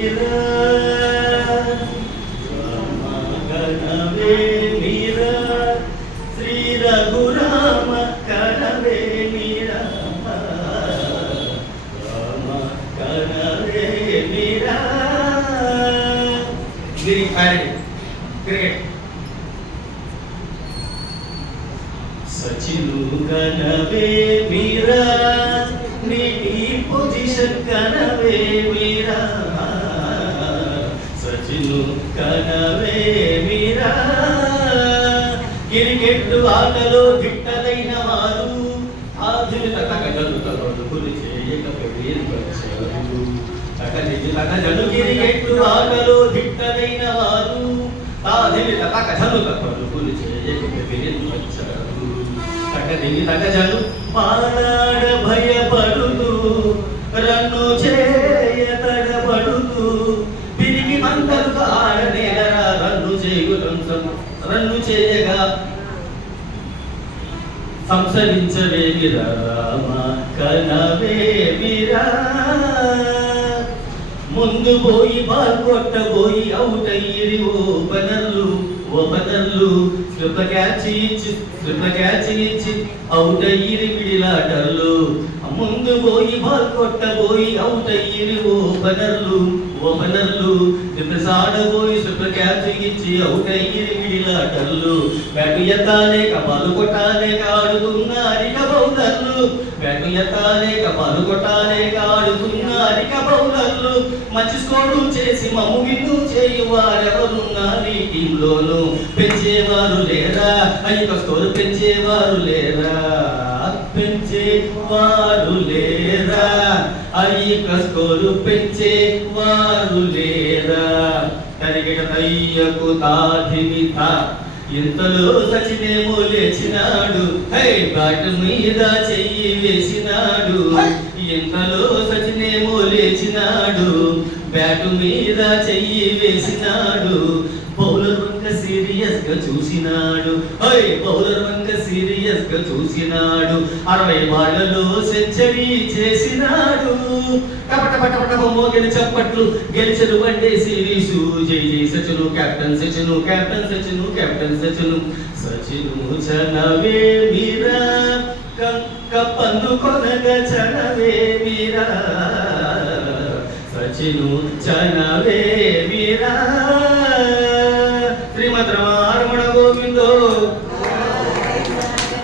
మీరా కనవే మీరా శ్రీ రఘురామ కనవే మీరా రామ కనవే మీరా cricket Sachin కనవే మీరా నీటి position కనవే మీరా సచిను కనవే మీరా cricket ఆటలో గిట్టలైన వారు ఆధునిక తగలుగులు చేయక వచ్చారు క్రికెట్ ఆటలో గిట్టలైన వారు ఆధునిక తగలుగులు చేయక వచ్చారు తగజలు మానాడ భయపడుతూ రన్ను చేయ తడబడుతూ పిరిగి మంటలు ఆడనేలరా రన్ను చేయగా సంసరించవేమిరా రామ కనవేమిరా ముందు పోయి బాల్ కొట్టబోయి అవుట్ అయ్యిరి ఓపెనర్లు స్లిప్ క్యాచ్ ఇచ్చి అవుట్ అయ్యిరి మిడిలాటర్లు ముందు పోయి బాల్ కొట్టబోయి అవుట్ అయ్యిరి ఓపెనర్లు ఆడబోయి స్లిప్ క్యాచ్ ఇచ్చి అవుట్ అయ్యిరి మిడిలాటర్లు బ్యాటు ఎత్తాలేక బాలు కొట్టాలేక ఆడుతున్నారిక బౌలర్లు బ్యాటు ఎత్తాలేక బాలు కొట్టాలేక ఆడుతున్నారిక బౌలర్లు మంచి స్కోరు చేసి మమ్ము విన్ను చేయువారెవరున్నారు ఈ టీంలోను పెంచేవారు లేరా అయ్యక స్కోరు పెంచేవారు లేరా అయ్యక స్కోరు పెంచేవారు లేరా తరిగిట తయ్యకు తాధిమిత ఇంతలో సచినేమో లేచినాడు బ్యాట్ మీద చెయ్యి వేసినాడు ఇంతలో సచినేమో లేచినాడు బ్యాటు మీద చెయ్యి వేసినాడు బౌలర్ వంక సీరియస్ గా చూసినాడు బౌలర్ వంక సీరియస్ గా చూసినాడు 60 బాళ్లలో సెంచరీ చేసినాడు టపటపటపట మోగిన చప్పట్లు గెలిచను వన్డే సిరీసు జై జై సచిను కెప్టెన్ సచిను చనవే మీరా కప్పందు కొనగ చనవే మీరా సచిను చనవే మీరా శ్రీమద్రమ